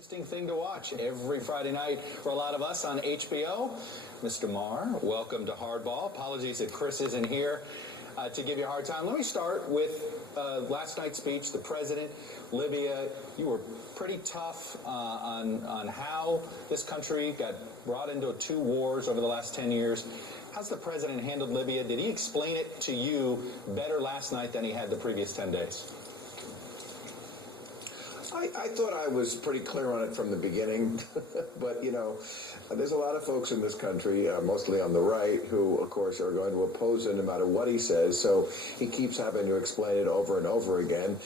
Interesting thing to watch every Friday night for a lot of us on HBO. Mr. Maher, welcome to Hardball. Apologies that Chris isn't here to give you a hard time. Let me start with last night's speech, the president, Libya. You were pretty tough on how this country got brought into 2 wars over the last 10 years. How's the president handled Libya? Did he explain it to you better last night than he had the previous 10 days? I thought I was pretty clear on it from the beginning, but, you know, there's a lot of folks in this country, mostly on the right, who, of course, are going to oppose him no matter what he says, so he keeps having to explain it over and over again.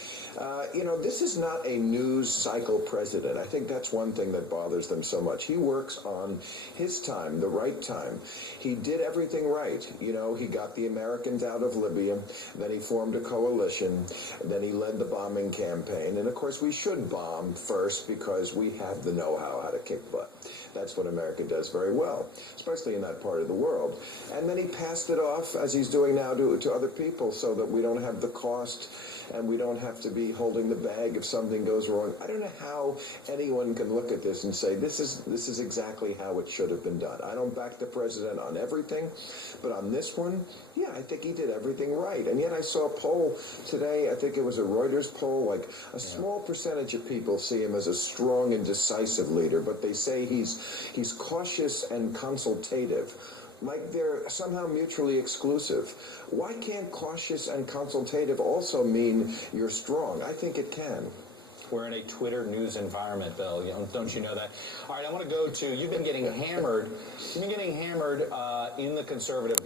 You know, this is not a news cycle president. I think that's one thing that bothers them so much. He works on his time, the right time. He did everything right. You know, he got the Americans out of Libya, then he formed a coalition, then he led the bombing campaign, and, of course, we should bomb first because we have the know-how how to kick butt. That's what America does very well, especially in that part of the world. And then he passed it off, as he's doing now, to other people so that we don't have the cost and we don't have to be holding the bag if something goes wrong. I don't know how anyone can look at this and say this is exactly how it should have been done. I don't back the president on everything, but on this one, yeah, I think he did everything right. And yet I saw a poll today, I think it was a Reuters poll, like a small percentage of people see him as a strong and decisive leader, but they say he's cautious and consultative. Like they're somehow mutually exclusive. Why can't cautious and consultative also mean you're strong? I think it can. We're in a Twitter news environment, Bill. Don't you know that? All right, I want to go to, you've been getting hammered in the conservative